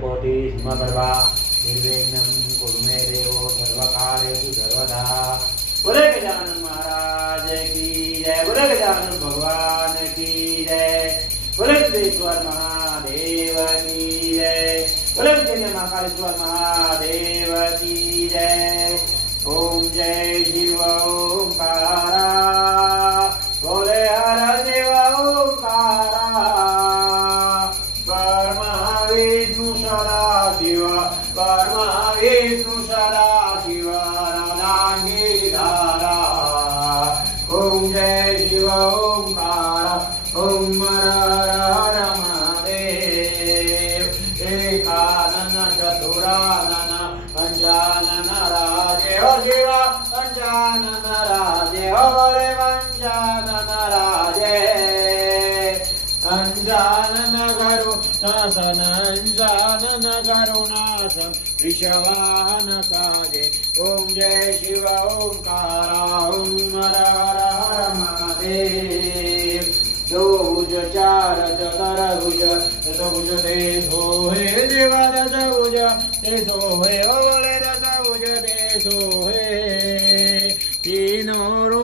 कोटि समप्रभा निर्विघ्नं कुरु मे देवो सर्वकालेषु सर्वदा। बोले गजानन महाराज की जय, बोले गजानन भगवान की जय, बोले सिद्धेश्वर महादेव की जय, बोले विजय महाकालेश्वर महादेव की जय। ओम जय शिव ओंकारा, बोले हर शिव ओंकारा, परमा विष्णु सदा शिव, परमा विष्णु सदा शिव नारायणीधारा। ओम जय शिव ओंकारा, ओम हर हर महादेव। एकानन चतुरानन पंचानन राजे हो शिव, पंचानन राजे हो बोले पंचानन राजे। अंजानन करुणासन, अंजानन करुणासन ऋषवाहन साजे। ओम जय शिव ओंकारा, ओम हर हर हर महादेव। दो भुज चार चतुर्भुज, दशभुज ते सोहे देवा दशभुज ते सोहे।